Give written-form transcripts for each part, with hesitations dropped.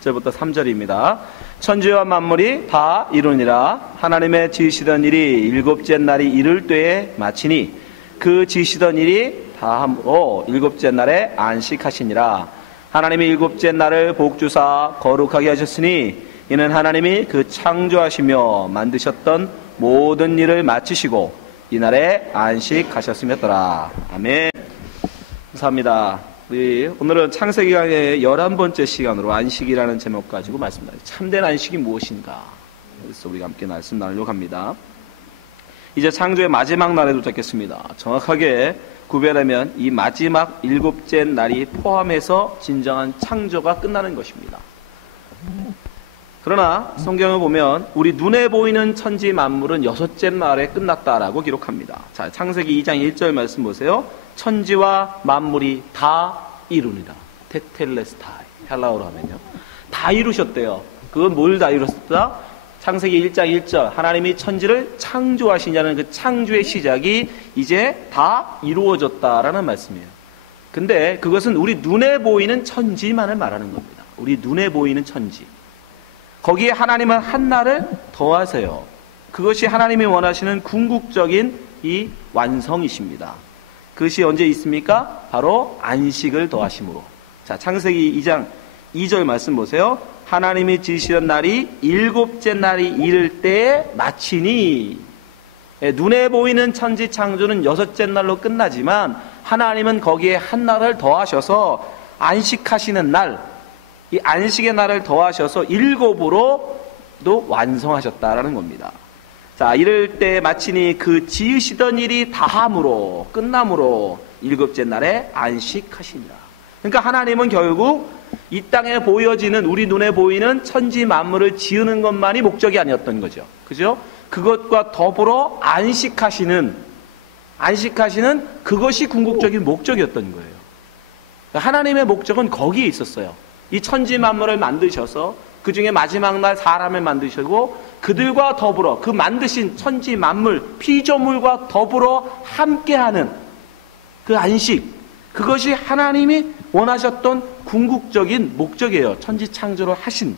1절부터 3절입니다. 천지와 만물이 다 이루니라. 하나님의 지으시던 일이 일곱째 날이 이를 때에 마치니 그 지으시던 일이 다 함으로 일곱째 날에 안식하시니라. 하나님이 일곱째 날을 복주사 거룩하게 하셨으니 이는 하나님이 그 창조하시며 만드셨던 모든 일을 마치시고 이날에 안식하셨음이었더라. 아멘. 감사합니다. 우리 오늘은 창세기 강의 11번째 시간으로 안식이라는 제목 가지고 말씀드립니다. 참된 안식이 무엇인가? 그래서 우리가 함께 말씀 나누려고 합니다. 이제 창조의 마지막 날에 도착했습니다. 정확하게 구별하면 이 마지막 일곱째 날이 포함해서 진정한 창조가 끝나는 것입니다. 그러나 성경을 보면 우리 눈에 보이는 천지 만물은 여섯째 날에 끝났다라고 기록합니다. 자, 창세기 2장 1절 말씀 보세요. 천지와 만물이 다 이루니라. 테텔레스타이. 헬라어로 하면요. 다 이루셨대요. 그건 뭘 다 이루셨다? 창세기 1장 1절. 하나님이 천지를 창조하시냐는 그 창조의 시작이 이제 다 이루어졌다라는 말씀이에요. 근데 그것은 우리 눈에 보이는 천지만을 말하는 겁니다. 우리 눈에 보이는 천지. 거기에 하나님은 한나를 더하세요. 그것이 하나님이 원하시는 궁극적인 이 완성이십니다. 그것이 언제 있습니까? 바로 안식을 더하심으로. 자, 창세기 2장 2절 말씀 보세요. 하나님이 지으시던 날이 일곱째 날이 이를 때에 마치니. 눈에 보이는 천지 창조는 여섯째 날로 끝나지만 하나님은 거기에 한 날을 더하셔서 안식하시는 날, 이 안식의 날을 더하셔서 일곱으로도 완성하셨다라는 겁니다. 자, 이럴 때 마치니 그 지으시던 일이 다함으로 끝남으로 일곱째 날에 안식하시니라. 그러니까 하나님은 결국 이 땅에 보여지는 우리 눈에 보이는 천지 만물을 지으는 것만이 목적이 아니었던 거죠. 그죠? 그것과 더불어 안식하시는 그것이 궁극적인 목적이었던 거예요. 그러니까 하나님의 목적은 거기에 있었어요. 이 천지 만물을 만드셔서 그 중에 마지막 날 사람을 만드시고 그들과 더불어 그 만드신 천지 만물 피조물과 더불어 함께하는 그 안식, 그것이 하나님이 원하셨던 궁극적인 목적이에요. 천지 창조를 하신.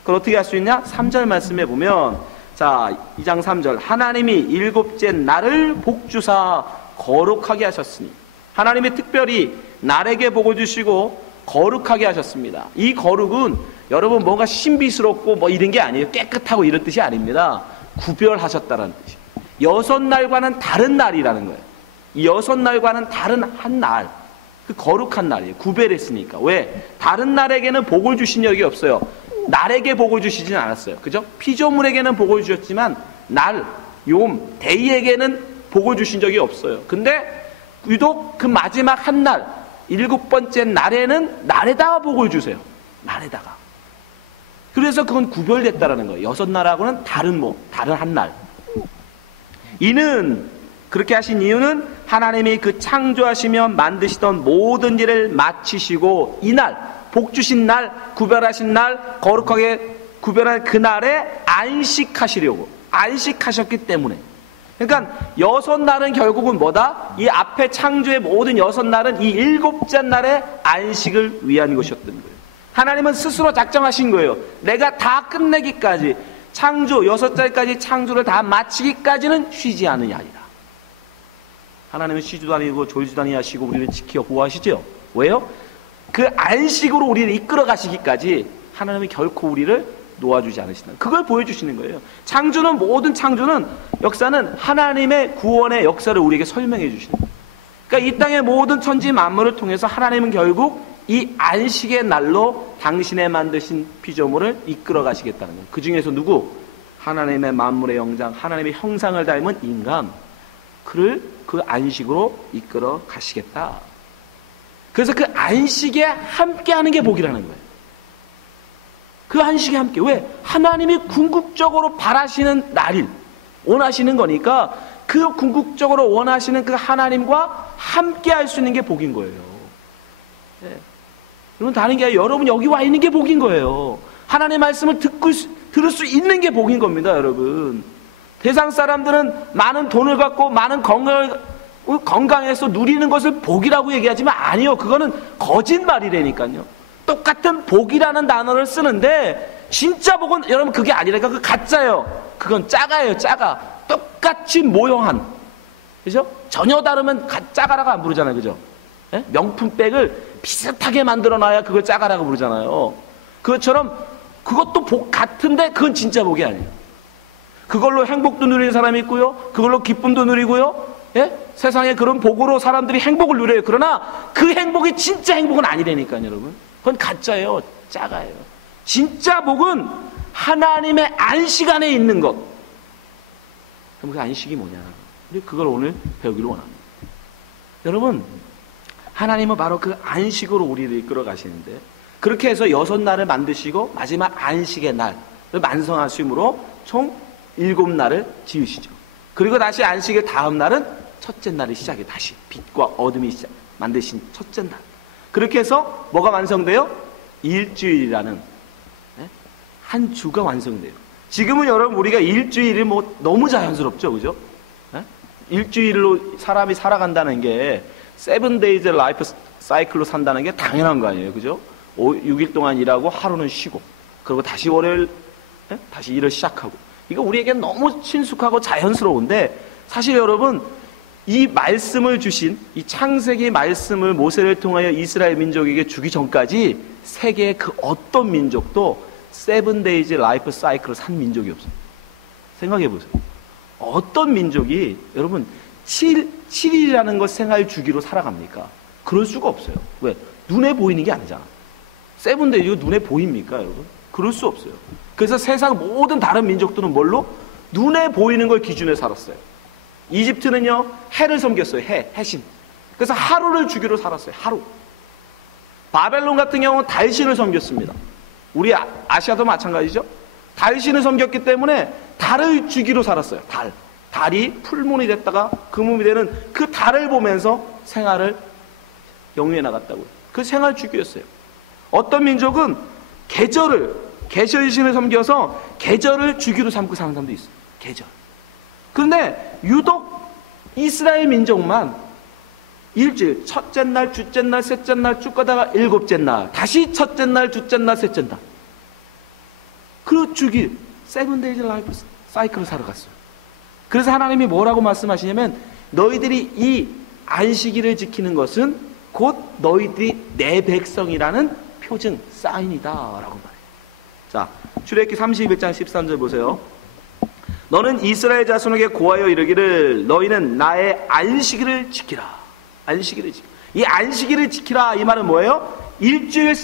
그걸 어떻게 할 수 있냐? 3절 말씀에 보면, 자, 2장 3절. 하나님이 일곱째 날을 복주사 거룩하게 하셨으니. 하나님이 특별히 날에게 복을 주시고 거룩하게 하셨습니다. 이 거룩은 여러분 뭔가 신비스럽고 뭐 이런 게 아니에요. 깨끗하고 이런 뜻이 아닙니다. 구별하셨다라는 뜻이에요. 여섯 날과는 다른 날이라는 거예요. 이 여섯 날과는 다른 한 날. 그 거룩한 날이에요. 구별했으니까. 왜? 다른 날에게는 복을 주신 적이 없어요. 날에게 복을 주시진 않았어요. 그죠? 피조물에게는 복을 주셨지만 날, 욤, 데이에게는 복을 주신 적이 없어요. 근데 유독 그 마지막 한 날, 일곱 번째 날에는 날에다가 복을 주세요. 날에다가. 그래서 그건 구별됐다라는 거예요. 여섯 날하고는 다른 한 날. 이는 그렇게 하신 이유는 하나님이 그 창조하시며 만드시던 모든 일을 마치시고 이날, 복 주신 날, 구별하신 날, 거룩하게 구별한 그날에 안식하시려고. 안식하셨기 때문에. 그러니까 여섯 날은 결국은 뭐다? 이 앞에 창조의 모든 여섯 날은 이 일곱째 날에 안식을 위한 것이었던 거예요. 하나님은 스스로 작정하신 거예요. 내가 다 끝내기까지, 창조, 여섯째까지 창조를 다 마치기까지는 쉬지 않으냐 아니라. 하나님은 쉬지도 아니고 졸지도 아니하시고 우리를 지켜 보호하시죠. 왜요? 그 안식으로 우리를 이끌어 가시기까지 하나님이 결코 우리를 놓아주지 않으신다. 그걸 보여주시는 거예요. 창조는, 모든 창조는, 역사는 하나님의 구원의 역사를 우리에게 설명해 주시는 거예요. 그러니까 이 땅의 모든 천지 만물을 통해서 하나님은 결국 이 안식의 날로 당신의 만드신 피조물을 이끌어 가시겠다는 거예요. 그 중에서 누구? 하나님의 만물의 영장, 하나님의 형상을 닮은 인간, 그를 그 안식으로 이끌어 가시겠다. 그래서 그 안식에 함께하는 게 복이라는 거예요. 그 안식에 함께. 왜? 하나님이 궁극적으로 바라시는 날일, 원하시는 거니까 그 궁극적으로 원하시는 그 하나님과 함께 할 수 있는 게 복인 거예요. 네. 여러분, 다른 게 아니라 여러분 여기 와 있는 게 복인 거예요. 하나님의 말씀을 들을 수 있는 게 복인 겁니다, 여러분. 세상 사람들은 많은 돈을 갖고 많은 건강해서 누리는 것을 복이라고 얘기하지만 아니요. 그거는 거짓말이라니까요. 똑같은 복이라는 단어를 쓰는데 진짜 복은 여러분 그게 아니라니까. 그 가짜예요. 그건 짜가예요. 짜가. 똑같이 모형한, 그죠? 전혀 다르면 짜가라고 안 부르잖아요. 그죠? 예? 명품백을 비슷하게 만들어놔야 그걸 짜가라고 부르잖아요. 그것처럼 그것도 복 같은데 그건 진짜 복이 아니에요. 그걸로 행복도 누리는 사람이 있고요, 그걸로 기쁨도 누리고요, 예? 세상에 그런 복으로 사람들이 행복을 누려요. 그러나 그 행복이 진짜 행복은 아니라니까요, 여러분. 그건 가짜예요. 짜가예요. 진짜 복은 하나님의 안식 안에 있는 것. 그럼 그 안식이 뭐냐? 우리 그걸 오늘 배우기를 원합니다. 여러분, 하나님은 바로 그 안식으로 우리를 이끌어 가시는데, 그렇게 해서 6날을 만드시고 마지막 안식의 날을 만성하심으로 총 7날을 지으시죠. 그리고 다시 안식의 다음 날은 첫째 날이 시작해. 다시 빛과 어둠이 만드신 첫째 날. 그렇게 해서 뭐가 완성돼요? 일주일이라는 한 주가 완성돼요. 지금은 여러분 우리가 일주일이 뭐 너무 자연스럽죠, 그죠? 일주일로 사람이 살아간다는 게 7days life cycle로 산다는 게 당연한 거 아니에요, 그죠? 6일 동안 일하고 하루는 쉬고, 그리고 다시 월요일 다시 일을 시작하고. 이거 우리에겐 너무 친숙하고 자연스러운데, 사실 여러분 이 말씀을 주신 이 창세기 말씀을 모세를 통하여 이스라엘 민족에게 주기 전까지 세계의 그 어떤 민족도 7days life cycle을 산 민족이 없어요. 생각해 보세요. 어떤 민족이 여러분 7일이라는 것 생활 주기로 살아갑니까? 그럴 수가 없어요. 왜? 눈에 보이는 게 아니잖아. 7days 눈에 보입니까, 여러분? 그럴 수 없어요. 그래서 세상 모든 다른 민족들은 뭘로? 눈에 보이는 걸 기준에 살았어요. 이집트는요, 해를 섬겼어요. 해신. 그래서 하루를 주기로 살았어요. 하루. 바벨론 같은 경우는 달신을 섬겼습니다. 우리 아시아도 마찬가지죠. 달신을 섬겼기 때문에 달을 주기로 살았어요. 달이 풀문이 됐다가 금문이 되는 그 달을 보면서 생활을 영위해 나갔다고요. 그 생활 주기였어요. 어떤 민족은 계절신을 섬겨서 계절을 주기로 삼고 사는 사람도 있어요. 계절. 그런데 유독 이스라엘 민족만 일주일, 첫째 날, 둘째 날, 셋째 날 쭉 가다가 7째 날, 다시 첫째 날, 둘째 날, 셋째 날. 그 주기, 7days life cycle을 살아갔어요. 그래서 하나님이 뭐라고 말씀하시냐면, 너희들이 이 안식일을 지키는 것은 곧 너희들이 내 백성이라는 표징, 사인이다 라고 말해요. 자, 출애굽기 31장 13절 보세요. 너는 이스라엘 자손에게 고하여 이르기를 너희는 나의 안식일을 지키라. 안식일을 지키라. 이 안식일을 지키라, 이 말은 뭐예요? 일주일,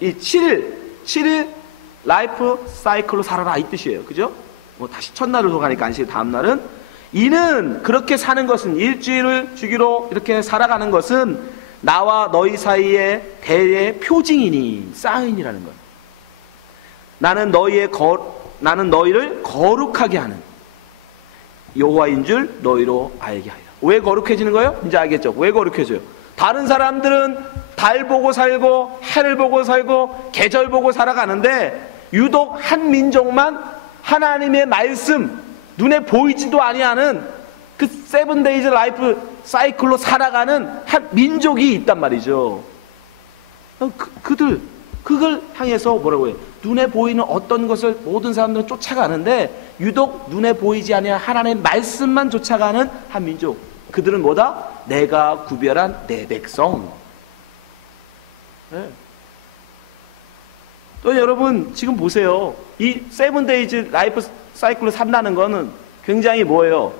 이 7일 라이프 사이클로 살아라, 이 뜻이에요. 그죠? 뭐 다시 첫날로 가니까 안식일 다음 날은, 이는 그렇게 사는 것은, 일주일을 주기로 이렇게 살아가는 것은 나와 너희 사이의 대의 표징이니, 사인이라는 거예요. 나는 너희를 거룩하게 하는 여호와인 줄 너희로 알게 하리라. 왜 거룩해지는 거예요? 이제 알겠죠? 왜 거룩해져요? 다른 사람들은 달 보고 살고 해를 보고 살고 계절 보고 살아가는데, 유독 한 민족만 하나님의 말씀, 눈에 보이지도 아니하는 그 7days life cycle로 살아가는 한 민족이 있단 말이죠. 그걸 향해서 뭐라고 해요? 눈에 보이는 어떤 것을 모든 사람들은 쫓아가는데, 유독 눈에 보이지 아니한 하나님의 말씀만 쫓아가는 한 민족. 그들은 뭐다? 내가 구별한 내 백성. 네. 또 여러분 지금 보세요. 이 7days 라이프 사이클로 산다는 거는 굉장히 뭐예요?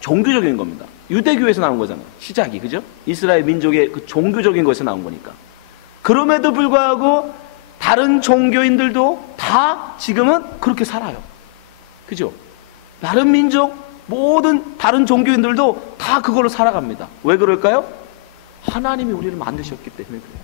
종교적인 겁니다. 유대교에서 나온 거잖아요. 시작이, 그죠? 이스라엘 민족의 그 종교적인 것에서 나온 거니까. 그럼에도 불구하고 다른 종교인들도 다 지금은 그렇게 살아요. 그죠? 다른 민족, 모든 다른 종교인들도 다 그걸로 살아갑니다. 왜 그럴까요? 하나님이 우리를 만드셨기 때문에 그래요.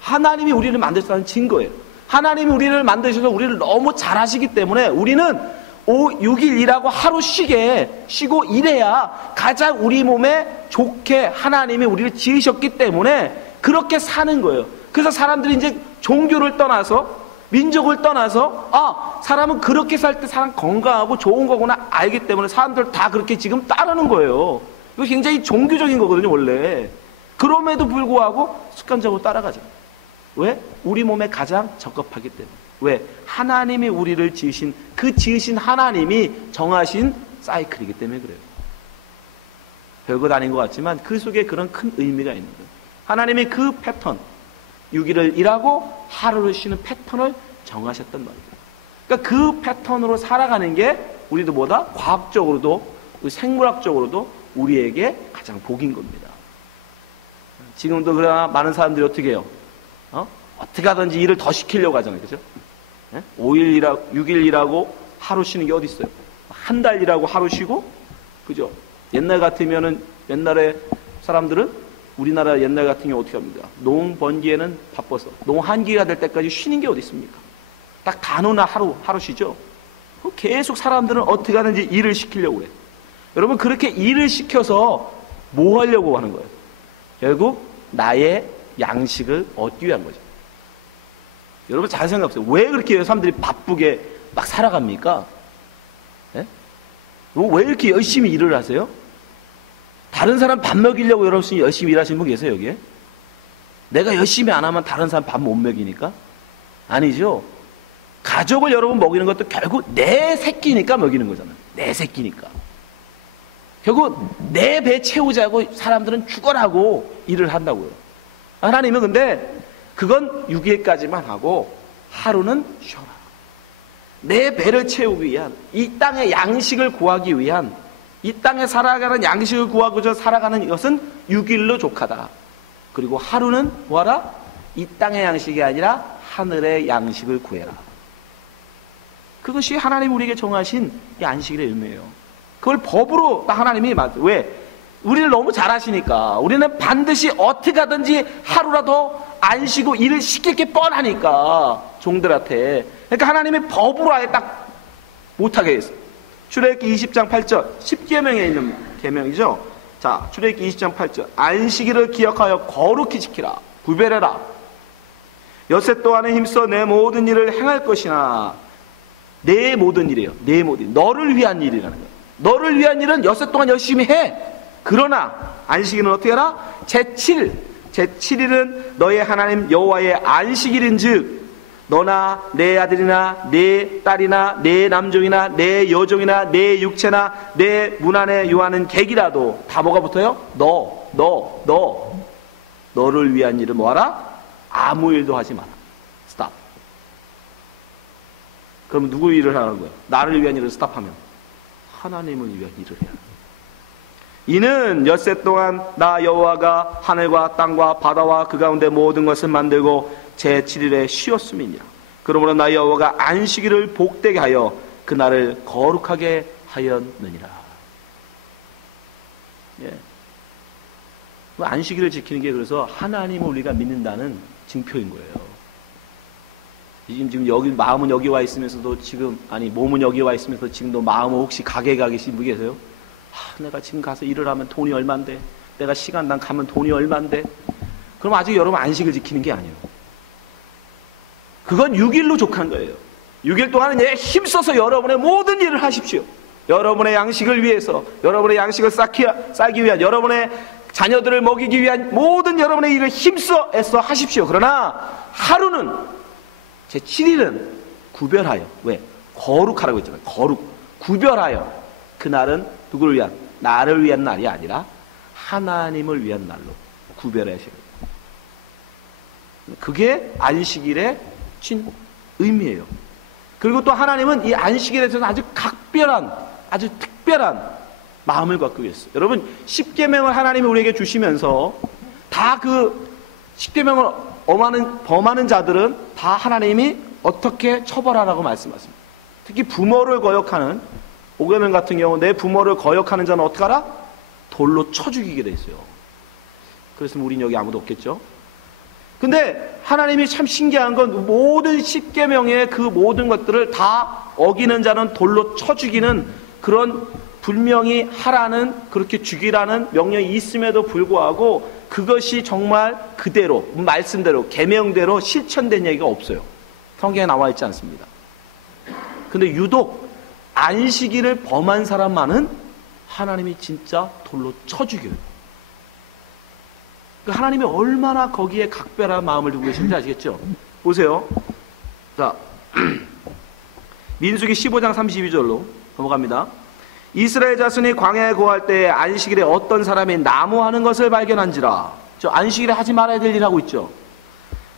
하나님이 우리를 만드셨다는 증거예요. 하나님이 우리를 만드셔서 우리를 너무 잘하시기 때문에 우리는 6일 일하고 하루 쉬고 이래야 가장 우리 몸에 좋게 하나님이 우리를 지으셨기 때문에 그렇게 사는 거예요. 그래서 사람들이 이제 종교를 떠나서, 민족을 떠나서, 사람은 그렇게 살 때 사람 건강하고 좋은 거구나 알기 때문에 사람들 다 그렇게 지금 따르는 거예요. 이거 굉장히 종교적인 거거든요, 원래. 그럼에도 불구하고 습관적으로 따라가죠. 왜? 우리 몸에 가장 적합하기 때문에. 왜? 하나님이 우리를 지으신, 그 지으신 하나님이 정하신 사이클이기 때문에 그래요. 별것 아닌 것 같지만 그 속에 그런 큰 의미가 있는 거예요. 하나님이 그 패턴, 6일을 일하고 하루를 쉬는 패턴을 정하셨단 말이에요. 그러니까 그 패턴으로 살아가는 게 우리도 뭐다? 과학적으로도 생물학적으로도 우리에게 가장 복인 겁니다. 지금도 그러나 많은 사람들이 어떻게 해요? 어떻게 하든지 일을 더 시키려고 하잖아요. 그죠? 5일 일하고 6일 일하고 하루 쉬는 게 어디 있어요? 한 달 일하고 하루 쉬고, 그죠? 옛날 같으면은, 옛날에 사람들은, 우리나라 옛날 같은 경우 어떻게 합니까? 농 번기에는 바빠서 농 한기가 될 때까지 쉬는 게 어디 있습니까? 딱 간호나 하루 쉬죠? 계속 사람들은 어떻게 하든지 일을 시키려고 해요. 여러분, 그렇게 일을 시켜서 뭐 하려고 하는 거예요? 결국 나의 양식을 얻기 위한 거죠. 여러분 잘 생각해보세요. 왜 그렇게 사람들이 바쁘게 막 살아갑니까? 네? 왜 이렇게 열심히 일을 하세요? 다른 사람 밥 먹이려고 여러분 열심히 일하시는 분 계세요, 여기에? 내가 열심히 안 하면 다른 사람 밥 못 먹이니까? 아니죠. 가족을 여러분 먹이는 것도 결국 내 새끼니까 먹이는 거잖아요. 내 새끼니까. 결국 내 배 채우자고 사람들은 죽어라고 일을 한다고요. 하나님은 근데 그건 6일까지만 하고 하루는 쉬어라. 내 배를 채우기 위한, 이 땅의 양식을 구하기 위한, 이 땅에 살아가는 양식을 구하고자 살아가는 것은 6일로 족하다. 그리고 하루는 뭐하라? 이 땅의 양식이 아니라 하늘의 양식을 구해라. 그것이 하나님 우리에게 정하신 이 안식일의 의미예요. 그걸 법으로 하나님이 맞아요. 왜? 우리를 너무 잘 아시니까. 우리는 반드시 어떻게 하든지 하루라도 안 쉬고 일을 시킬 게 뻔하니까, 종들한테. 그러니까 하나님이 법으로 아예 딱 못하게 했어요. 출애굽기 20장 8절, 10계명에 있는 계명이죠. 자, 출애굽기 20장 8절. 안식일을 기억하여 거룩히 지키라. 구별해라. 엿새 동안에 힘써 내 모든 일을 행할 것이나. 내 모든 일이에요. 내 모든 일. 너를 위한 일이라는 거예요. 너를 위한 일은 엿새 동안 열심히 해. 그러나 안식일은 어떻게 해라? 제7일은 너의 하나님 여호와의 안식일인즉 너나 내 아들이나 내 딸이나 내 남종이나 내 여종이나 내 육체나 내 문 안에 유하는 객이라도 다 뭐가 붙어요? 너를 위한 일을 뭐하라? 아무 일도 하지 마라. 스탑. 그럼 누구 일을 하는 거예요? 나를 위한 일을 스탑하면 하나님을 위한 일을 해야 합니다. 이는 엿새 동안 나 여호와가 하늘과 땅과 바다와 그 가운데 모든 것을 만들고 제7일에 쉬었음이니라. 그러므로 나 여호와가 안식일을 복되게 하여 그날을 거룩하게 하였느니라. 예. 안식일을 지키는 게 그래서 하나님을 우리가 믿는다는 증표인 거예요. 지금 여기 마음은 여기 와 있으면서도 몸은 여기 와 있으면서 지금도 마음은 혹시 가게 가 계신 분 계세요? 내가 지금 가서 일을 하면 돈이 얼만데, 내가 시간당 가면 돈이 얼만데. 그럼 아직 여러분 안식을 지키는 게 아니에요. 그건 6일로 족한 거예요. 6일 동안은 힘써서 여러분의 모든 일을 하십시오. 여러분의 양식을 위해서, 여러분의 양식을 쌓기 위한, 여러분의 자녀들을 먹이기 위한 모든 여러분의 일을 힘써 애써 하십시오. 그러나 하루는, 제7일은 구별하여, 왜? 거룩하라고 했잖아요. 구별하여. 그날은 누구를 위한? 나를 위한 날이 아니라 하나님을 위한 날로 구별하셔야 돼요. 그게 안식일의 진 의미예요. 그리고 또 하나님은 이 안식일에 대해서 아주 각별한, 아주 특별한 마음을 갖고 계셨어요. 여러분, 10계명을 하나님이 우리에게 주시면서 다 그 10계명을 범하는 자들은 다 하나님이 어떻게 처벌하라고 말씀하십니다. 특히 부모를 거역하는 5계명 같은 경우 내 부모를 거역하는 자는 어떻게 하라? 돌로 쳐 죽이게 돼 있어요. 그랬으면 우린 여기 아무도 없겠죠. 근데 하나님이 참 신기한 건 모든 10계명의 그 모든 것들을 다 어기는 자는 돌로 쳐 죽이는 그런 분명히 하라는, 그렇게 죽이라는 명령이 있음에도 불구하고 그것이 정말 그대로 말씀대로 계명대로 실천된 얘기가 없어요. 성경에 나와 있지 않습니다. 근데 유독 안식일을 범한 사람만은 하나님이 진짜 돌로 쳐 죽여요. 그러니까 그 하나님이 얼마나 거기에 각별한 마음을 두고 계신지 아시겠죠? 보세요. 자, 민수기 15장 32절로 넘어갑니다. 이스라엘 자손이 광야에 거할 때 안식일에 어떤 사람이 나무하는 것을 발견한지라. 저 안식일에 하지 말아야 될 일 하고 있죠.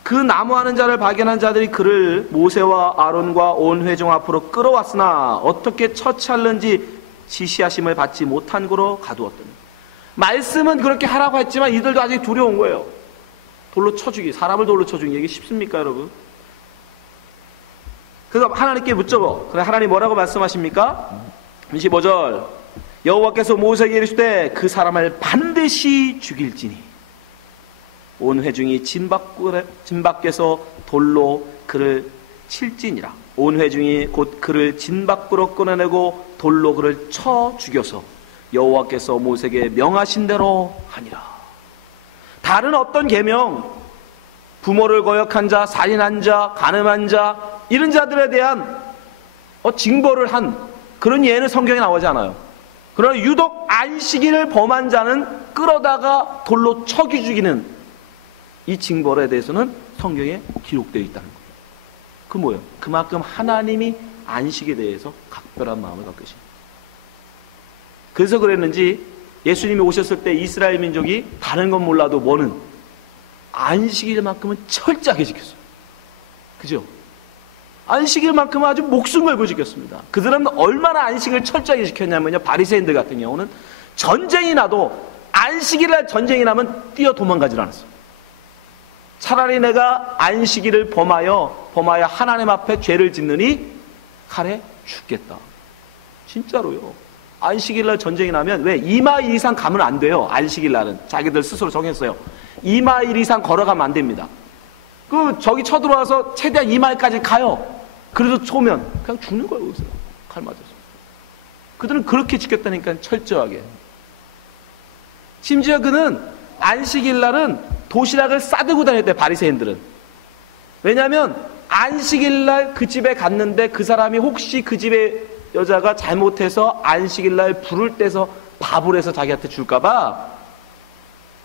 그 나무하는 자를 발견한 자들이 그를 모세와 아론과 온 회중 앞으로 끌어왔으나 어떻게 처치할는지 지시하심을 받지 못한 고로 가두었더니. 말씀은 그렇게 하라고 했지만 이들도 아직 두려운 거예요. 돌로 쳐 죽이, 사람을 돌로 쳐 죽이기 쉽습니까, 여러분? 그래서 하나님께 묻죠. 그래, 하나님 뭐라고 말씀하십니까? 25절, 여호와께서 모세에게 이르시되 그 사람을 반드시 죽일지니 온 회중이 진 밖에서 돌로 그를 칠지니라. 온 회중이 곧 그를 진 밖으로 끌어내고 돌로 그를 쳐 죽여서 여호와께서 모세에게 명하신 대로 하니라. 다른 어떤 계명, 부모를 거역한 자, 살인한 자, 간음한 자, 이런 자들에 대한 징벌을 한 그런 예는 성경에 나오지 않아요. 그러나 유독 안식일을 범한 자는 끌어다가 돌로 쳐 죽이는 이 징벌에 대해서는 성경에 기록되어 있다는 거예요. 그 뭐예요? 그만큼 하나님이 안식에 대해서 각별한 마음을 갖고 계십니다. 그래서 그랬는지 예수님이 오셨을 때 이스라엘 민족이 다른 건 몰라도 뭐는 안식일만큼은 철저하게 지켰어요. 그죠? 안식일만큼은 아주 목숨 걸고 지켰습니다. 그들은 얼마나 안식을 철저하게 지켰냐면요, 바리새인들 같은 경우는 전쟁이 나도 안식일날 전쟁이 나면 뛰어 도망가질 않았어요. 차라리 내가 안식일을 범하여 하나님 앞에 죄를 짓느니 칼에 죽겠다. 진짜로요. 안식일날 전쟁이 나면 왜 2마일 이상 가면 안 돼요. 안식일날은 자기들 스스로 정했어요. 2마일 이상 걸어가면 안 됩니다. 저기 쳐들어와서 최대한 2마일까지 가요. 그래도 초면 그냥 죽는 거예요. 여기서 칼 맞아서. 그들은 그렇게 지켰다니까, 철저하게. 심지어 그는 안식일날은 도시락을 싸들고 다녔대, 바리새인들은. 왜냐하면 안식일날 그 집에 갔는데 그 사람이 혹시 그 집에 여자가 잘못해서 안식일날 불을 떼서 밥을 해서 자기한테 줄까봐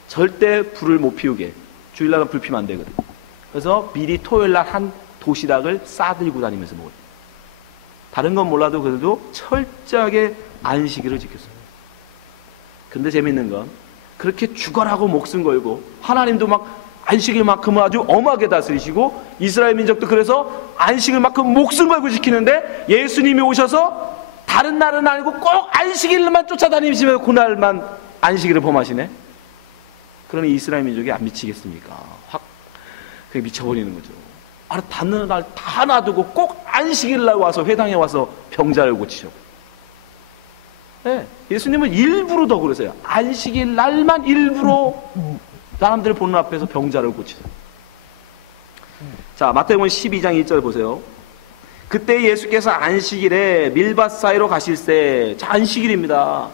절대 불을 못 피우게. 주일날은 불 피면 안 되거든. 그래서 미리 토요일날 한 도시락을 싸들고 다니면서 먹어요. 다른 건 몰라도 그래도 철저하게 안식일을 지켰어요. 근데 재밌는 건 그렇게 죽어라고 목숨 걸고 하나님도 막 안식일만큼은 아주 엄하게 다스리시고 이스라엘 민족도 그래서 안식일만큼 목숨 걸고 지키는데 예수님이 오셔서 다른 날은 아니고 꼭 안식일만 쫓아다니시면 그날만 안식일을 범하시네. 그러니 이스라엘 민족이 안 미치겠습니까? 확 그게 미쳐버리는 거죠. 닿는 날 다 놔두고 꼭 안식일날 와서 회당에 와서 병자를 고치죠. 네, 예수님은 일부러 더 그러세요. 안식일 날만 일부러 사람들 보는 앞에서 병자를 고치세요. 자, 마태복음 12장 1절 보세요. 그때 예수께서 안식일에 밀밭 사이로 가실새, 자, 안식일입니다.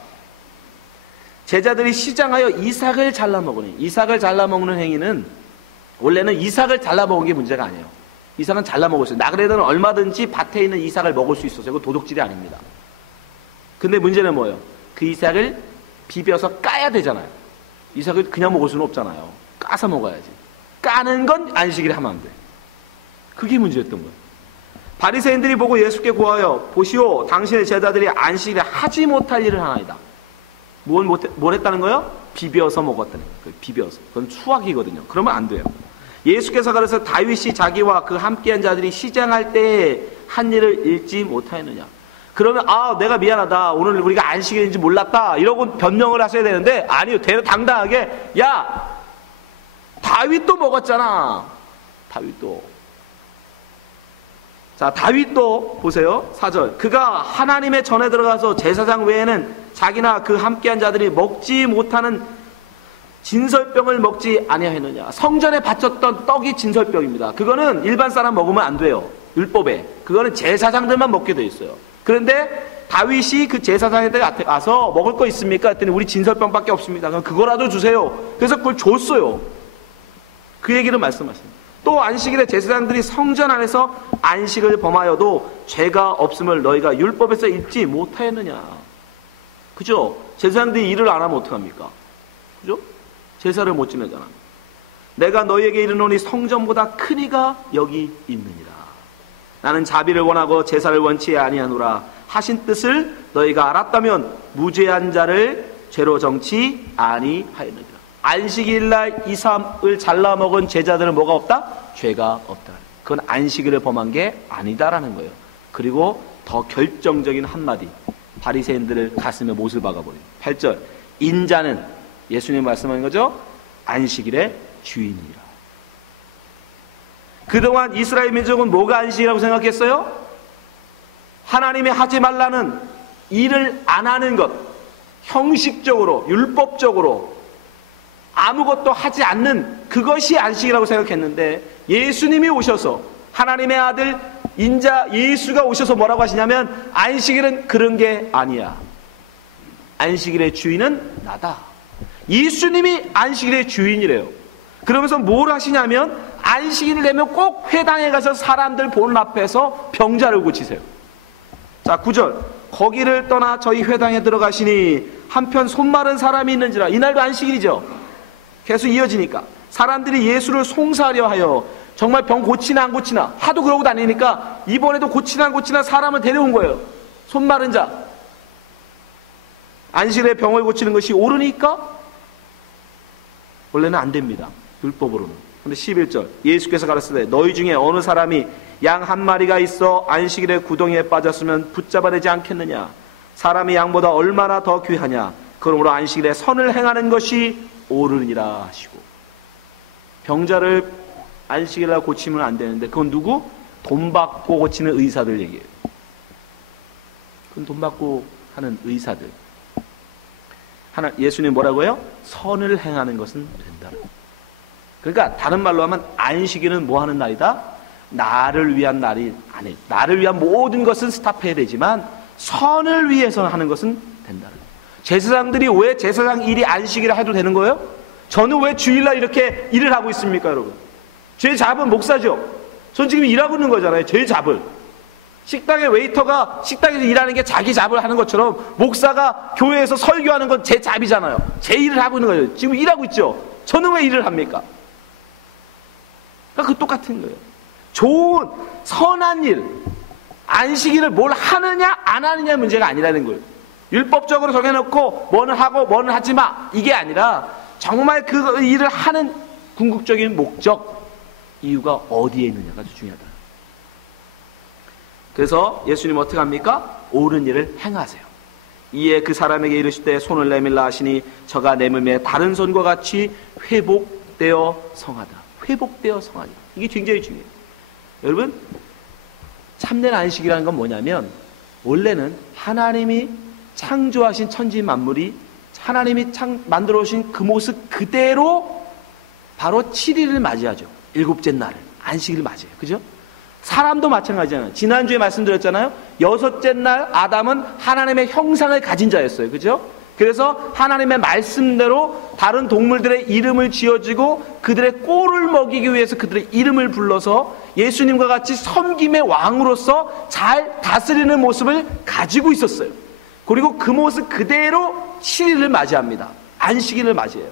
제자들이 시장하여 이삭을 잘라 먹으니, 이삭을 잘라 먹는 행위는 원래는 이삭을 잘라 먹은 게 문제가 아니에요. 이삭은 잘라 먹을 수 있어요. 나그네들은 얼마든지 밭에 있는 이삭을 먹을 수 있었어요. 그거 도둑질이 아닙니다. 근데 문제는 뭐예요? 그 이삭을 비벼서 까야 되잖아요. 이삭을 그냥 먹을 수는 없잖아요. 까서 먹어야지. 까는 건 안식일에 하면 안 돼. 그게 문제였던 거예요. 바리새인들이 보고 예수께 고하여 보시오, 당신의 제자들이 안식일에 하지 못할 일을 하나이다. 뭘 했다는 거예요? 비벼서 먹었다는 거예요. 비벼서. 그건 수학이거든요. 그러면 안 돼요. 예수께서 그래서 다윗이 자기와 그 함께한 자들이 시장할 때 한 일을 잊지 못하였느냐. 그러면 내가 미안하다. 오늘 우리가 안식일인지 몰랐다. 이러고 변명을 하셔야 되는데 아니요. 당당하게 야, 다윗도 먹었잖아. 다윗도. 자, 다윗도 보세요. 4절. 그가 하나님의 전에 들어가서 제사장 외에는 자기나 그 함께한 자들이 먹지 못하는 진설병을 먹지 아니하였느냐. 성전에 바쳤던 떡이 진설병입니다. 그거는 일반 사람 먹으면 안 돼요. 율법에. 그거는 제사장들만 먹게 돼 있어요. 그런데 다윗이 그 제사장한테 가서 먹을 거 있습니까? 했더니 우리 진설병밖에 없습니다. 그럼 그거라도 주세요. 그래서 그걸 줬어요. 그 얘기를 말씀하십니다. 또 안식일에 제사장들이 성전 안에서 안식을 범하여도 죄가 없음을 너희가 율법에서 읽지 못하였느냐. 그죠? 제사장들이 일을 안 하면 어떡합니까? 그죠? 제사를 못 지내잖아. 내가 너희에게 이르노니 성전보다 큰 이가 여기 있느니라. 나는 자비를 원하고 제사를 원치 아니하노라 하신 뜻을 너희가 알았다면 무죄한 자를 죄로 정치 아니하였느니라. 안식일날 이삼을 잘라 먹은 제자들은 뭐가 없다? 죄가 없다. 그건 안식일을 범한 게 아니다라는 거예요. 그리고 더 결정적인 한마디, 바리새인들을 가슴에 못을 박아버려요. 8절, 인자는 예수님 말씀하는 거죠. 안식일의 주인이라. 그동안 이스라엘 민족은 뭐가 안식이라고 생각했어요? 하나님이 하지 말라는 일을 안 하는 것, 형식적으로 율법적으로 아무것도 하지 않는 그것이 안식이라고 생각했는데, 예수님이 오셔서, 하나님의 아들 인자 예수가 오셔서 뭐라고 하시냐면, 안식일은 그런 게 아니야. 안식일의 주인은 나다. 예수님이 안식일의 주인이래요. 그러면서 뭘 하시냐면, 안식일을 되면 꼭 회당에 가서 사람들 보는 앞에서 병자를 고치세요. 자, 9절, 거기를 떠나 저희 회당에 들어가시니 한편 손 마른 사람이 있는지라. 이날도 안식일이죠. 계속 이어지니까 사람들이 예수를 송사하려 하여, 정말 병 고치나 안 고치나 하도 그러고 다니니까 이번에도 고치나 안 고치나 사람을 데려온 거예요. 손 마른 자. 안식일에 병을 고치는 것이 옳으니까? 원래는 안 됩니다, 율법으로는. 근데 11절, 예수께서 가르치되 너희 중에 어느 사람이 양 한 마리가 있어 안식일에 구덩이에 빠졌으면 붙잡아내지 않겠느냐? 사람이 양보다 얼마나 더 귀하냐? 그러므로 안식일에 선을 행하는 것이 옳으니라 하시고. 병자를 안식일날 고치면 안 되는데, 그건 누구? 돈 받고 고치는 의사들 얘기예요. 그건 돈 받고 하는 의사들. 예수님 뭐라고요? 선을 행하는 것은 된다. 그러니까 다른 말로 하면 안식일은 뭐 하는 날이다? 나를 위한 날이 아니, 나를 위한 모든 것은 스탑해야 되지만 선을 위해서 하는 것은 된다. 제사장들이 왜 제사장 일이 안식일을 해도 되는 거예요? 저는 왜 주일날 이렇게 일을 하고 있습니까, 여러분? 죄 잡은 목사죠. 전 지금 일하고 있는 거잖아요. 죄 잡을. 식당의 웨이터가 식당에서 일하는 게 자기 잡을 하는 것처럼, 목사가 교회에서 설교하는 건 제 잡이잖아요. 제 일을 하고 있는 거예요. 지금 일하고 있죠. 저는 왜 일을 합니까? 그러니까 그 똑같은 거예요. 좋은 선한 일, 안식일을 뭘 하느냐 안 하느냐 문제가 아니라는 거예요. 율법적으로 정해놓고 뭐는 하고 뭐는 하지 마, 이게 아니라 정말 그 일을 하는 궁극적인 목적, 이유가 어디에 있느냐가 아주 중요하다. 그래서 예수님 어떻게 합니까? 옳은 일을 행하세요. 이에 그 사람에게 이르실 때 손을 내밀라 하시니 저가 내밀매 다른 손과 같이 회복되어 성하다. 회복되어 성하다. 이게 굉장히 중요해요. 여러분, 참된 안식이라는 건 뭐냐면, 원래는 하나님이 창조하신 천지 만물이 하나님이 만들어 오신 그 모습 그대로 바로 7일을 맞이하죠. 일곱째 날을, 안식일을 맞이해요. 그죠? 사람도 마찬가지잖아요. 지난주에 말씀드렸잖아요. 여섯째 날 아담은 하나님의 형상을 가진 자였어요. 그죠? 그래서 하나님의 말씀대로 다른 동물들의 이름을 지어주고 그들의 꼴을 먹이기 위해서 그들의 이름을 불러서 예수님과 같이 섬김의 왕으로서 잘 다스리는 모습을 가지고 있었어요. 그리고 그 모습 그대로 7일을 맞이합니다. 안식일을 맞이해요.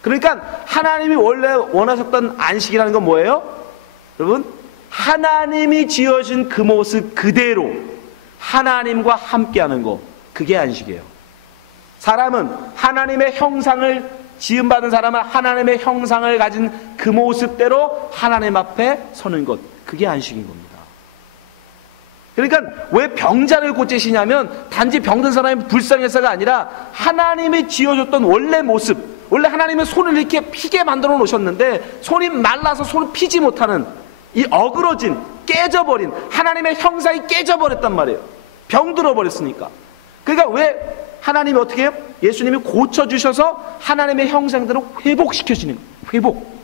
그러니까 하나님이 원래 원하셨던 안식이라는 건 뭐예요? 여러분, 하나님이 지어준 그 모습 그대로 하나님과 함께하는 거, 그게 안식이에요. 사람은 하나님의 형상을 지음받은 사람은 하나님의 형상을 가진 그 모습대로 하나님 앞에 서는 것, 그게 안식인 겁니다. 그러니까 왜 병자를 고치시냐면 단지 병든 사람이 불쌍해서가 아니라 하나님이 지어줬던 원래 모습, 원래 하나님은 손을 이렇게 피게 만들어 놓으셨는데 손이 말라서 손을 피지 못하는 이 어그러진, 깨져버린 하나님의 형상이 깨져버렸단 말이에요. 병들어 버렸으니까. 그러니까 왜 하나님이 어떻게 해요? 예수님이 고쳐주셔서 하나님의 형상대로 회복시켜주는 거예요. 회복.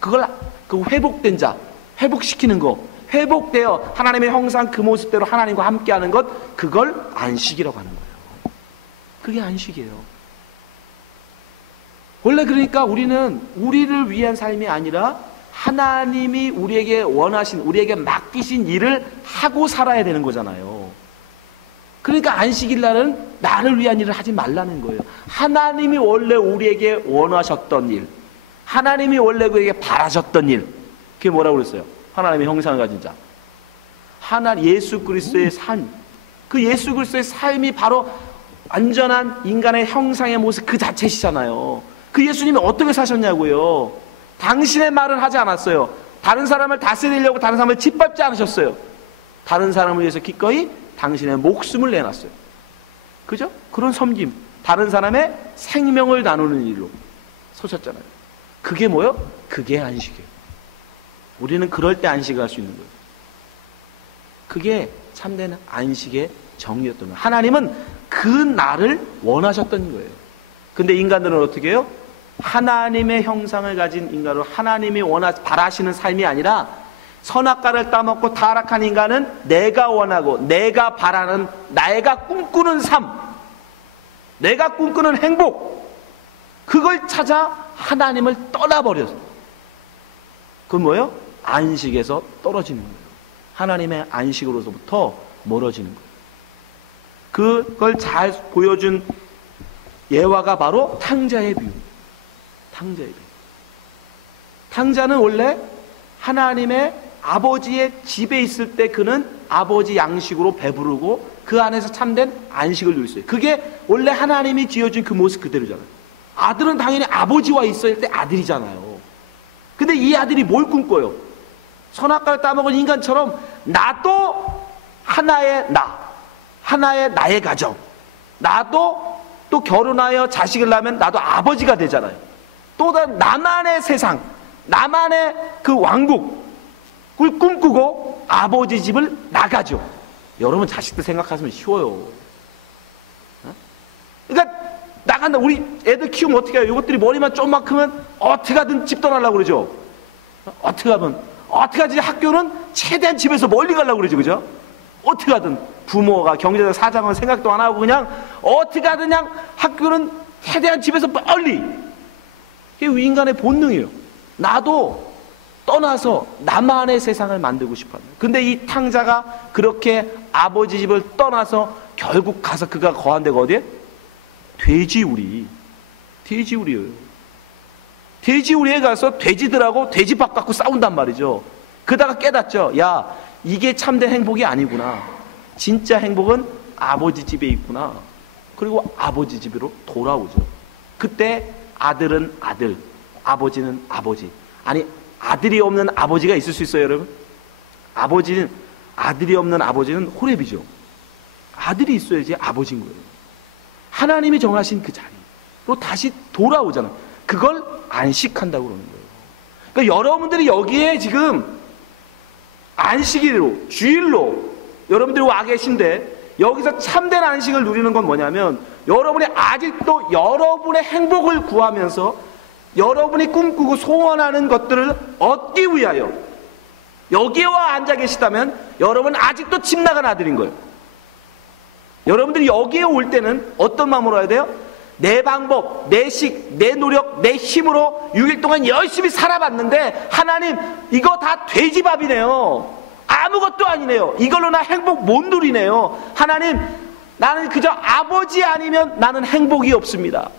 그 회복된 자, 회복시키는 거, 회복되어 하나님의 형상 그 모습대로 하나님과 함께하는 것, 그걸 안식이라고 하는 거예요. 그게 안식이에요. 원래 그러니까 우리는 우리를 위한 삶이 아니라 하나님이 우리에게 원하신, 우리에게 맡기신 일을 하고 살아야 되는 거잖아요. 그러니까 안식일 날은 나를 위한 일을 하지 말라는 거예요. 하나님이 원래 우리에게 원하셨던 일, 하나님이 원래 그에게 바라셨던 일, 그게 뭐라고 그랬어요? 하나님의 형상을 가진 자. 예수 그리스도의 삶, 그 예수 그리스도의 삶이 바로 완전한 인간의 형상의 모습 그 자체시잖아요. 그 예수님이 어떻게 사셨냐고요? 당신의 말을 하지 않았어요. 다른 사람을 다스리려고 다른 사람을 짓밟지 않으셨어요. 다른 사람을 위해서 기꺼이 당신의 목숨을 내놨어요. 그죠? 그런 섬김, 다른 사람의 생명을 나누는 일로 서셨잖아요. 그게 뭐요? 그게 안식이에요. 우리는 그럴 때 안식을 할 수 있는 거예요. 그게 참된 안식의 정의였던 거예요. 하나님은 그 날을 원하셨던 거예요. 근데 인간들은 어떻게 해요? 하나님의 형상을 가진 인간으로 하나님이 바라시는 삶이 아니라 선악과를 따먹고 타락한 인간은 내가 원하고 내가 바라는, 내가 꿈꾸는 삶, 내가 꿈꾸는 행복, 그걸 찾아 하나님을 떠나버렸어요. 그건 뭐예요? 안식에서 떨어지는 거예요. 하나님의 안식으로부터 멀어지는 거예요. 그걸 잘 보여준 예화가 바로 탕자의 비유입니다. 탕자의 비유. 탕자는 원래 하나님의 아버지의 집에 있을 때 그는 아버지 양식으로 배부르고 그 안에서 참된 안식을 누렸어요. 그게 원래 하나님이 지어준 그 모습 그대로잖아요. 아들은 당연히 아버지와 있을 때 아들이잖아요. 근데 이 아들이 뭘 꿈꿔요? 선악과를 따먹은 인간처럼 나도 하나의 나의 가정, 나도 또 결혼하여 자식을 낳으면 나도 아버지가 되잖아요. 또 다른 나만의 세상, 나만의 그 왕국을 꿈꾸고 아버지 집을 나가죠. 여러분 자식들 생각하시면 쉬워요. 그러니까 나간다. 우리 애들 키우면 어떻게 해요? 이것들이 머리만 좀만 크면 어떻게 하든 집 떠나려고 그러죠. 어떻게 하지? 학교는 최대한 집에서 멀리 가려고 그러죠. 그죠? 어떻게 하든 부모가 경제적 사정은 생각도 안 하고 그냥 어떻게 하든 그냥 학교는 최대한 집에서 멀리. 이게 인간의 본능이에요. 나도 떠나서 나만의 세상을 만들고 싶어요. 근데 이 탕자가 그렇게 아버지 집을 떠나서 결국 가서 그가 거한 데가 어디에? 돼지우리예요. 돼지우리에 가서 돼지들하고 돼지밥 갖고 싸운단 말이죠. 그러다가 깨닫죠. 야, 이게 참된 행복이 아니구나. 진짜 행복은 아버지 집에 있구나. 그리고 아버지 집으로 돌아오죠. 그때 아들은 아들, 아버지는 아버지. 아니, 아들이 없는 아버지가 있을 수 있어요, 여러분? 아들이 없는 아버지는 호렙이죠. 아들이 있어야지 아버지인 거예요. 하나님이 정하신 그 자리로 다시 돌아오잖아요. 그걸 안식한다고 그러는 거예요. 그러니까 여러분들이 여기에 지금 안식일로, 주일로 여러분들이 와 계신데 여기서 참된 안식을 누리는 건 뭐냐면 여러분이 아직도 여러분의 행복을 구하면서 여러분이 꿈꾸고 소원하는 것들을 얻기 위하여 여기에 와 앉아 계시다면 여러분은 아직도 집 나간 아들인 거예요. 여러분들이 여기에 올 때는 어떤 마음으로 와야 돼요? 내 방법, 내 식, 내 노력, 내 힘으로 6일 동안 열심히 살아봤는데 하나님 이거 다 돼지밥이네요. 아무것도 아니네요. 이걸로 나 행복 못 누리네요. 하나님 나는 그저 아버지 아니면 나는 행복이 없습니다.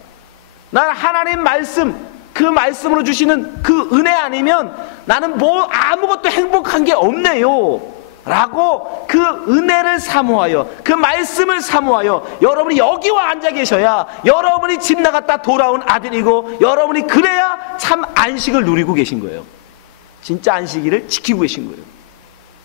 나는 하나님 말씀, 그 말씀으로 주시는 그 은혜 아니면 나는 뭐 아무것도 행복한 게 없네요. 라고 그 은혜를 사모하여 그 말씀을 사모하여 여러분이 여기와 앉아 계셔야 여러분이 집 나갔다 돌아온 아들이고 여러분이 그래야 참 안식을 누리고 계신 거예요. 진짜 안식일을 지키고 계신 거예요.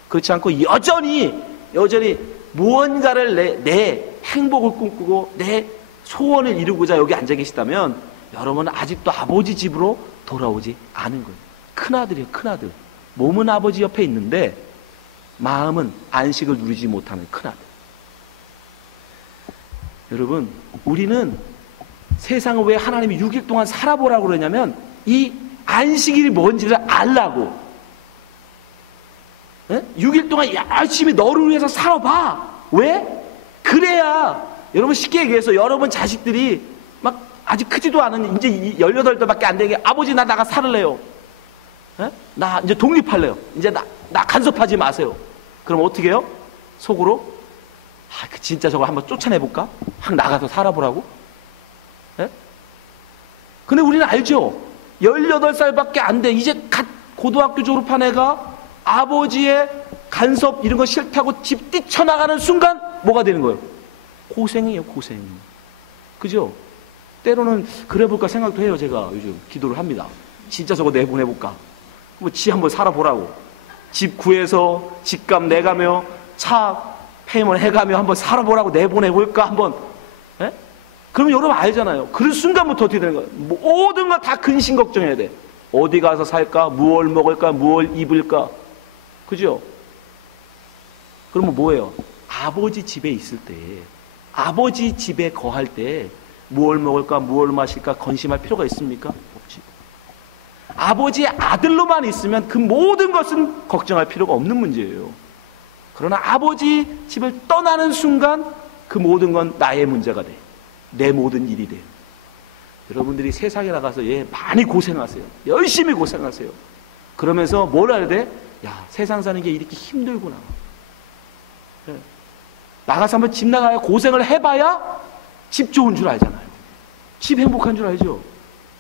그렇지 않고 여전히 무언가를 내 행복을 꿈꾸고 내 소원을 이루고자 여기 앉아 계시다면 여러분은 아직도 아버지 집으로 돌아오지 않은 거예요. 큰아들이에요. 큰아들. 몸은 아버지 옆에 있는데 마음은 안식을 누리지 못하는 큰아들. 여러분, 우리는 세상을 왜 하나님이 6일 동안 살아보라고 그러냐면 이 안식일이 뭔지를 알라고. 6일 동안 열심히 너를 위해서 살아봐. 왜? 그래야 여러분 쉽게 얘기해서 여러분 자식들이 막 아직 크지도 않은 이제 18살밖에 안 되게 아버지 나 나가 살을래요. 나 이제 독립할래요. 이제 나 간섭하지 마세요. 그럼 어떻게 해요? 속으로 진짜 저걸 한번 쫓아내볼까? 확 나가서 살아보라고? 근데 우리는 알죠. 18살밖에 안 돼. 이제 갓 고등학교 졸업한 애가 아버지의 간섭 이런 거 싫다고 집 뛰쳐나가는 순간 뭐가 되는 거예요? 고생이에요, 고생. 그죠? 때로는 그래 볼까 생각도 해요. 제가 요즘 기도를 합니다. 진짜 저거 내보내볼까? 뭐 지 한번 살아보라고. 집 구해서 집값 내가며 차 페이먼 해가며 한번 살아보라고 내보내볼까 한번. 예? 그러면 여러분 알잖아요. 그 순간부터 어떻게 되는 거예요? 모든 거 다 근심 걱정해야 돼. 어디 가서 살까? 무얼 먹을까? 무얼 입을까? 그죠? 그러면 뭐예요? 아버지 집에 있을 때, 아버지 집에 거할 때 무얼 먹을까? 무얼 마실까? 건심할 필요가 있습니까? 없지. 아버지의 아들로만 있으면 그 모든 것은 걱정할 필요가 없는 문제예요. 그러나 아버지 집을 떠나는 순간 그 모든 건 나의 문제가 돼. 내 모든 일이 돼. 여러분들이 세상에 나가서 많이 고생하세요. 열심히 고생하세요. 그러면서 뭘 해야 돼? 야, 세상 사는 게 이렇게 힘들구나. 나가서 한번 집 나가야 고생을 해봐야 집 좋은 줄 알잖아요. 집 행복한 줄 알죠?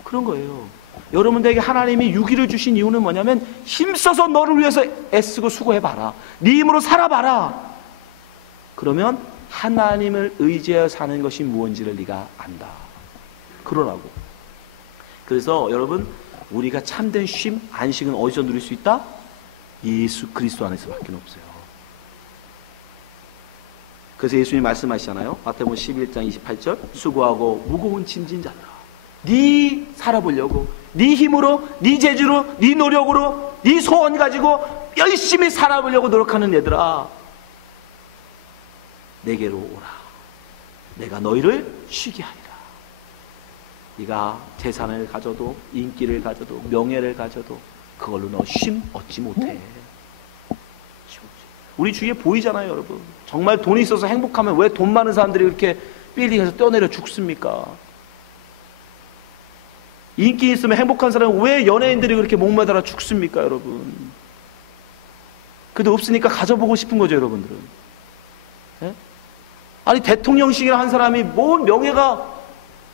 그런 거예요. 여러분들에게 하나님이 유기를 주신 이유는 뭐냐면 힘써서 너를 위해서 애쓰고 수고해봐라. 네 힘으로 살아봐라. 그러면 하나님을 의지하여 사는 것이 무엇인지를 네가 안다. 그러라고. 그래서 여러분, 우리가 참된 쉼, 안식은 어디서 누릴 수 있다? 예수 그리스도 안에서밖에 없어요. 그래서 예수님이 말씀하시잖아요. 마태복음 11장 28절 수고하고 무거운 짐진 자들아, 네 살아보려고 네 힘으로, 네 재주로, 네 노력으로, 네 소원 가지고 열심히 살아보려고 노력하는 얘들아, 내게로 오라. 내가 너희를 쉬게 하리라. 네가 재산을 가져도, 인기를 가져도, 명예를 가져도 그걸로 너 쉼 얻지 못해. 우리 주위에 보이잖아요, 여러분. 정말 돈이 있어서 행복하면 왜 돈 많은 사람들이 그렇게 빌딩에서 뛰어내려 죽습니까? 인기 있으면 행복한 사람은 왜 연예인들이 그렇게 목매달아 죽습니까, 여러분? 그래도 없으니까 가져보고 싶은 거죠, 여러분들은. 네? 아니, 대통령식이라 한 사람이 뭔 명예가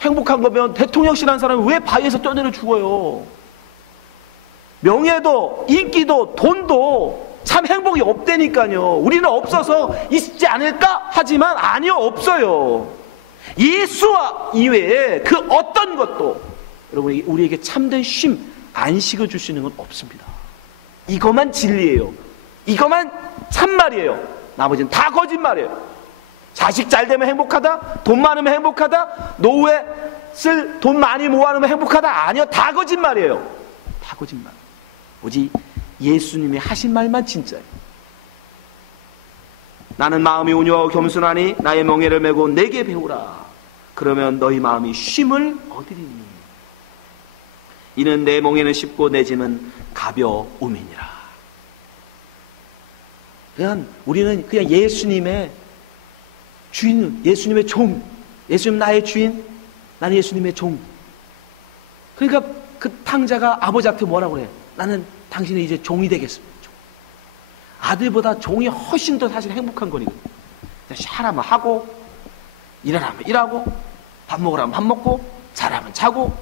행복한 거면 대통령식이라 한 사람이 왜 바위에서 뛰어내려 죽어요? 명예도, 인기도, 돈도 참 행복이 없다니까요. 우리는 없어서 있지 않을까? 하지만 아니요, 없어요. 예수와 이외에 그 어떤 것도 여러분 우리에게 참된 쉼, 안식을 줄 수 있는 건 없습니다. 이것만 진리예요. 이것만 참말이에요. 나머지는 다 거짓말이에요. 자식 잘 되면 행복하다, 돈 많으면 행복하다, 노후에 쓸 돈 많이 모아놓으면 행복하다. 아니요, 다 거짓말이에요. 다 거짓말. 오직 예수님이 하신 말만 진짜예요. 나는 마음이 온유하고 겸손하니 나의 멍에를 메고 내게 배우라. 그러면 너희 마음이 쉼을 얻으리니 이는 내 멍에는 쉽고 내 짐은 가벼움이니라. 그냥 우리는 그냥 예수님의 주인, 예수님의 종, 예수님 나의 주인, 나는 예수님의 종. 그러니까 그 탕자가 아버지한테 뭐라고 그래? 나는 당신이 이제 종이 되겠습니다. 종. 아들보다 종이 훨씬 더 사실 행복한 거니까. 하라면 하고, 일하라면 일하고, 밥 먹으라면 밥 먹고, 자라면 자고,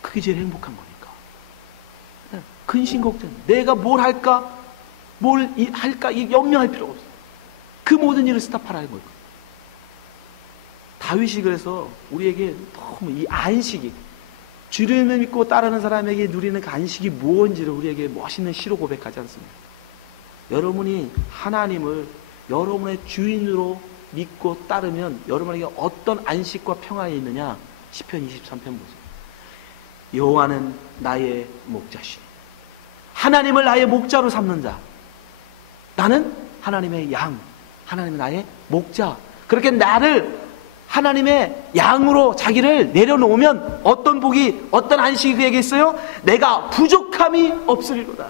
그게 제일 행복한 거니까. 근심 걱정, 내가 뭘 할까, 뭘 할까, 이 염려할 필요가 없어. 그 모든 일을 스탑하라는 거예요. 다윗이 그래서 우리에게 너무 이 안식이, 주를 믿고 따르는 사람에게 누리는 그 안식이 무엇인지를 우리에게 멋있는 시로 고백하지 않습니까? 여러분이 하나님을 여러분의 주인으로 믿고 따르면 여러분에게 어떤 안식과 평안이 있느냐? 시편 23편 보세요. 여호와는 나의 목자시니 하나님을 나의 목자로 삼는 자. 나는 하나님의 양, 하나님은 나의 목자. 그렇게 나를 하나님의 양으로 자기를 내려놓으면 어떤 복이, 어떤 안식이 그에게 있어요? 내가 부족함이 없으리로다.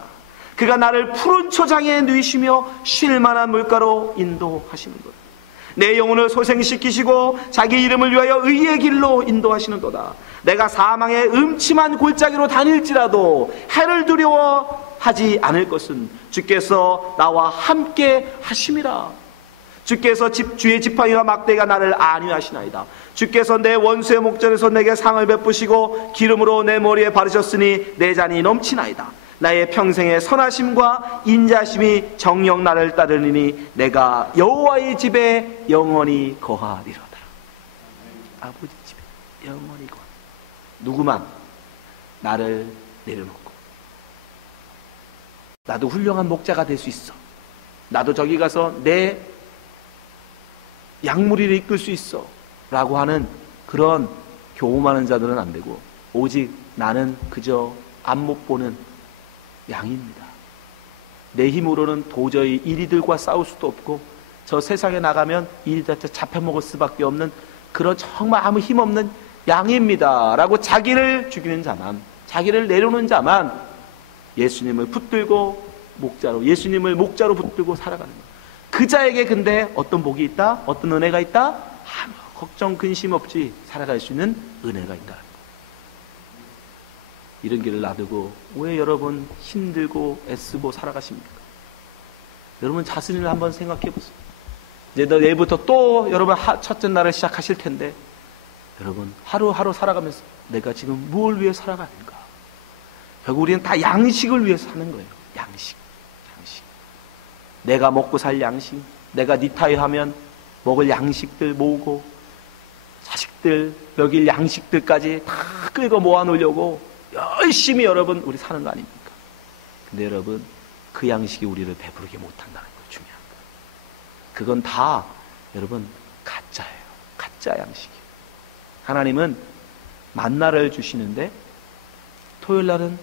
그가 나를 푸른 초장에 누이시며 쉴만한 물가로 인도하시는도다. 내 영혼을 소생시키시고 자기 이름을 위하여 의의 길로 인도하시는도다. 내가 사망의 음침한 골짜기로 다닐지라도 해를 두려워하지 않을 것은 주께서 나와 함께 하심이라. 주께서 주의 지팡이와 막대기가 나를 안위하시나이다. 주께서 내 원수의 목전에서 내게 상을 베푸시고 기름으로 내 머리에 바르셨으니 내 잔이 넘치나이다. 나의 평생의 선하심과 인자심이 정녕 나를 따르니 내가 여호와의 집에 영원히 거하리로다. 아버지 집에 영원히 거하. 누구만 나를 내려놓고 나도 훌륭한 목자가 될 수 있어. 나도 저기 가서 내 양무리를 이끌 수 있어 라고 하는 그런 교만한 자들은 안 되고, 오직 나는 그저 앞못 보는 양입니다. 내 힘으로는 도저히 이리들과 싸울 수도 없고 저 세상에 나가면 이리들 잡혀먹을 수밖에 없는 그런 정말 아무 힘없는 양입니다 라고 자기를 죽이는 자만, 자기를 내려놓는 자만 예수님을 붙들고 목자로, 예수님을 목자로 붙들고 살아가는 거예요. 그 자에게 근데 어떤 복이 있다? 어떤 은혜가 있다? 아무 걱정 근심 없이 살아갈 수 있는 은혜가 있다. 이런 길을 놔두고 왜 여러분 힘들고 애쓰고 살아가십니까? 여러분 자신을 한번 생각해 보세요. 이제 내일부터 또 여러분 첫째 날을 시작하실 텐데, 여러분 하루하루 살아가면서 내가 지금 무엇을 위해 살아가는가? 결국 우리는 다 양식을 위해서 사는 거예요. 양식. 내가 먹고 살 양식, 내가 리타이어하면 먹을 양식들 모으고 자식들 먹일 양식들까지 다 끌고 모아놓으려고 열심히 여러분 우리 사는 거 아닙니까? 근데 여러분 그 양식이 우리를 배부르게 못한다는 거 중요한 거예요. 그건 다 여러분 가짜예요. 가짜 양식이에요. 하나님은 만나를 주시는데 토요일 날은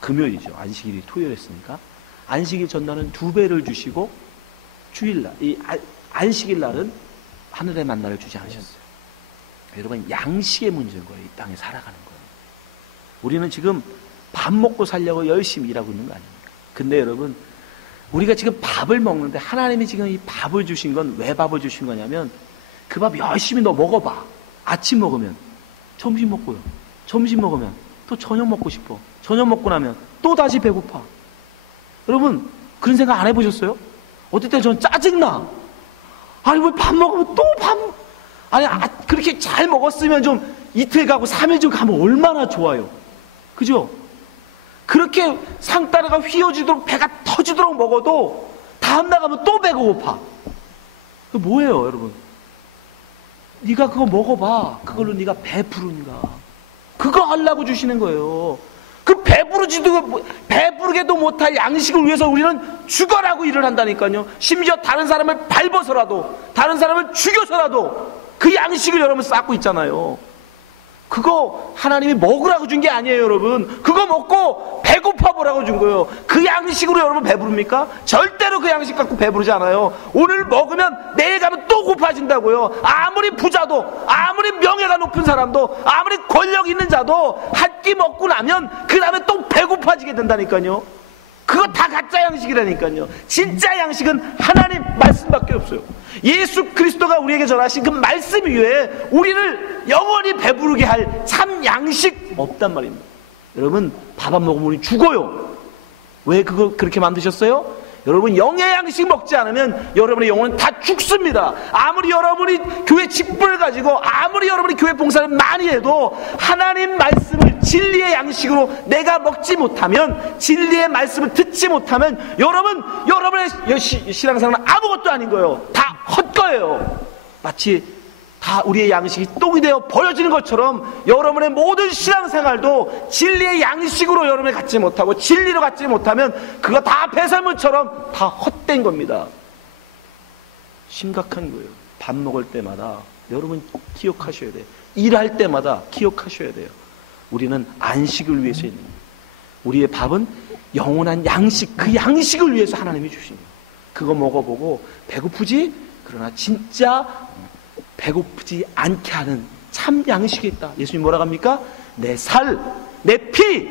금요일이죠. 안식일이 토요일이었으니까 안식일 전날은 2배를 주시고 주일날, 이 안식일 날은 하늘의 만나를 주지 않으셨어요. 여러분 양식의 문제인 거예요. 이 땅에 살아가는 거예요. 우리는 지금 밥 먹고 살려고 열심히 일하고 있는 거 아닙니까? 근데 여러분 우리가 지금 밥을 먹는데 하나님이 지금 이 밥을 주신 건 왜 밥을 주신 거냐면 그 밥 열심히 너 먹어봐. 아침 먹으면 점심 먹고요. 점심 먹으면 또 저녁 먹고 싶어. 저녁 먹고 나면 또 다시 배고파. 여러분 그런 생각 안 해보셨어요? 어떨 때 저는 짜증나. 아니 왜 밥 먹으면 또 밥, 아니 그렇게 잘 먹었으면 좀 이틀 가고 3일 좀 가면 얼마나 좋아요. 그죠? 그렇게 상 따라가 휘어지도록 배가 터지도록 먹어도 다음날 가면 또 배가 고파. 그 뭐예요 여러분? 네가 그거 먹어봐. 그걸로 네가 배부른가. 그거 하려고 주시는 거예요. 그 배부르게도 못할 양식을 위해서 우리는 죽어라고 일을 한다니까요. 심지어 다른 사람을 밟아서라도, 다른 사람을 죽여서라도 그 양식을 여러분 쌓고 있잖아요. 그거 하나님이 먹으라고 준 게 아니에요 여러분. 그거 먹고 배고파 보라고 준 거예요. 그 양식으로 여러분 배부릅니까? 절대로 그 양식 갖고 배부르지 않아요. 오늘 먹으면 내일 가면 또 고파진다고요. 아무리 부자도, 아무리 명예가 높은 사람도, 아무리 권력 있는 자도 한 끼 먹고 나면 그 다음에 또 배고파지게 된다니까요. 그거 다 가짜 양식이라니까요. 진짜 양식은 하나님 말씀밖에 없어요. 예수 그리스도가 우리에게 전하신 그 말씀 위에 우리를 영원히 배부르게 할 참 양식 없단 말입니다. 여러분 밥 안 먹으면 우리 죽어요. 왜 그거 그렇게 만드셨어요? 여러분 영의 양식 먹지 않으면 여러분의 영혼은 다 죽습니다. 아무리 여러분이 교회 직분을 가지고 아무리 여러분이 교회 봉사를 많이 해도 하나님 말씀을 진리의 양식으로 내가 먹지 못하면, 진리의 말씀을 듣지 못하면 여러분의 신앙생활은 아무것도 아닌 거예요. 다 헛거예요. 마치 다 우리의 양식이 똥이 되어 버려지는 것처럼 여러분의 모든 신앙생활도 진리의 양식으로 여러분이 갖지 못하고 진리로 갖지 못하면 그거 다 배설물처럼 다 헛된 겁니다. 심각한 거예요. 밥 먹을 때마다 여러분 기억하셔야 돼요. 일할 때마다 기억하셔야 돼요. 우리는 안식을 위해서 있는 거예요. 우리의 밥은 영원한 양식, 그 양식을 위해서 하나님이 주신 거예요. 그거 먹어보고 배고프지? 그러나 진짜 배고프지 않게 하는 참 양식이 있다. 예수님 뭐라고 합니까? 내 살, 내 피,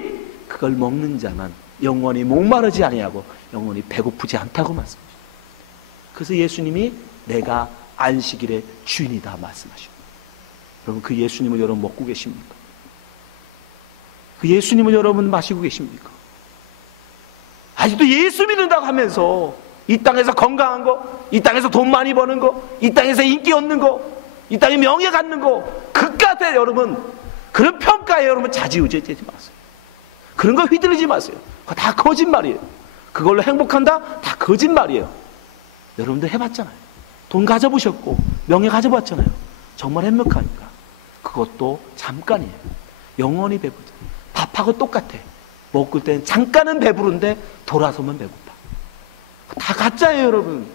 그걸 먹는 자만 영원히 목마르지 아니하고 영원히 배고프지 않다고 말씀하십니다. 그래서 예수님이 내가 안식일의 주인이다 말씀하십니다. 여러분 그 예수님을 여러분 먹고 계십니까? 그 예수님을 여러분 마시고 계십니까? 아직도 예수 믿는다고 하면서 이 땅에서 건강한 거, 이 땅에서 돈 많이 버는 거, 이 땅에서 인기 얻는 거, 이 땅에 명예 갖는 거, 그깟에 여러분 그런 평가에 여러분 자지우지되지 마세요. 그런 거 휘둘리지 마세요. 그거 다 거짓말이에요. 그걸로 행복한다? 다 거짓말이에요. 여러분들 해봤잖아요. 돈 가져보셨고 명예 가져봤잖아요. 정말 행복합니까? 그것도 잠깐이에요. 영원히 배부르죠. 밥하고 똑같아. 먹을 땐 잠깐은 배부른데 돌아서면 배고파. 다 가짜예요, 여러분.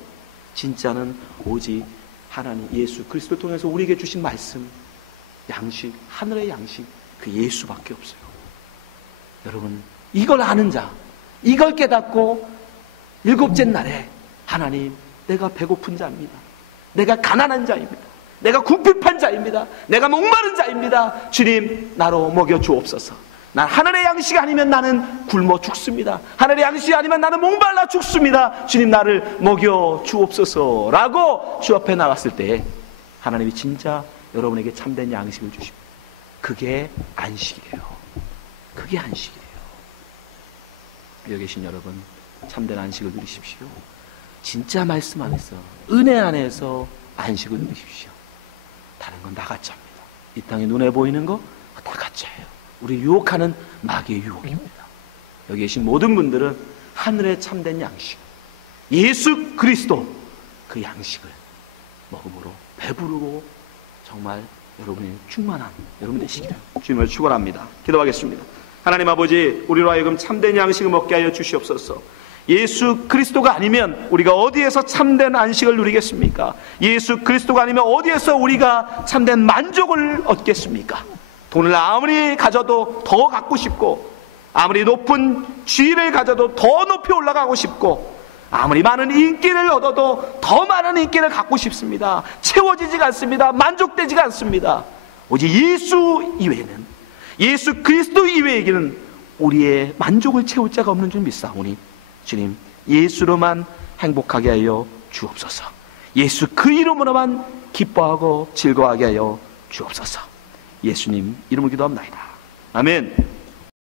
진짜는 오직 하나님 예수 그리스도를 통해서 우리에게 주신 말씀, 양식, 하늘의 양식, 그 예수밖에 없어요. 여러분, 이걸 아는 자, 이걸 깨닫고 일곱째 날에 하나님, 내가 배고픈 자입니다. 내가 가난한 자입니다. 내가 궁핍한 자입니다. 내가 목마른 자입니다. 주님, 나로 먹여 주옵소서. 난 하늘의 양식 아니면 나는 굶어 죽습니다. 하늘의 양식이 아니면 나는 목말라 죽습니다. 주님, 나를 먹여 주옵소서 라고 주 앞에 나갔을 때 하나님이 진짜 여러분에게 참된 양식을 주십니다. 그게 안식이에요. 그게 안식이에요. 여기 계신 여러분, 참된 안식을 누리십시오. 진짜 말씀 안에서, 은혜 안에서 안식을 누리십시오. 다른 건 다 가짜입니다. 이 땅에 눈에 보이는 거 다 가짜예요. 우리 유혹하는 마귀의 유혹입니다. 여기 계신 모든 분들은 하늘의 참된 양식, 예수 그리스도 그 양식을 먹음으로 배부르고 정말 여러분이 충만한 여러분 되시기를 주님을 축원합니다. 기도하겠습니다. 하나님 아버지, 우리로 하여금 참된 양식을 먹게 하여 주시옵소서. 예수 그리스도가 아니면 우리가 어디에서 참된 안식을 누리겠습니까? 예수 그리스도가 아니면 어디에서 우리가 참된 만족을 얻겠습니까? 돈을 아무리 가져도 더 갖고 싶고, 아무리 높은 지위를 가져도 더 높이 올라가고 싶고, 아무리 많은 인기를 얻어도 더 많은 인기를 갖고 싶습니다. 채워지지가 않습니다. 만족되지가 않습니다. 오직 예수 이외에는, 예수 그리스도 이외에게는 우리의 만족을 채울 자가 없는 줄 믿사오니 주님, 예수로만 행복하게 하여 주옵소서. 예수 그 이름으로만 기뻐하고 즐거워하게 하여 주옵소서. 예수님 이름으로 기도합니다. 아멘.